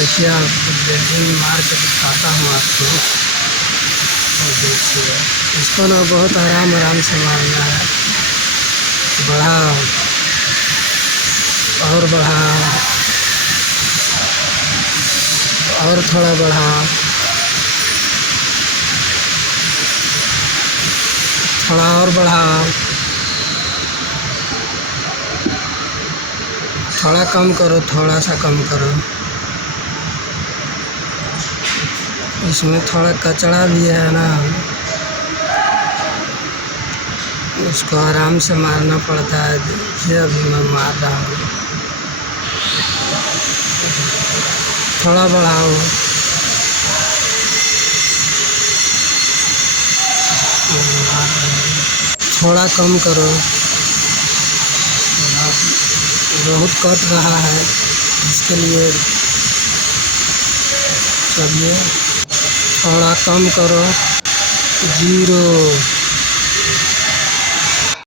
देखिए आपको बिल्डिंग मार के दिखाता हूँ आपको। और देखिए इसको ना बहुत आराम आराम से मारना है। बढ़ाओ और बढ़ाओ और थोड़ा बढ़ाओ, थोड़ा और बढ़ाओ, थोड़ा कम करो, थोड़ा सा कम करो। इसमें थोड़ा कचरा भी है ना, उसको आराम से मारना पड़ता है। देखिए अभी मैं मार रहा हूँ, थोड़ा बढ़ाओ, थोड़ा कम करो। बहुत कट रहा है, इसके लिए चलिए थोड़ा कम करो। 0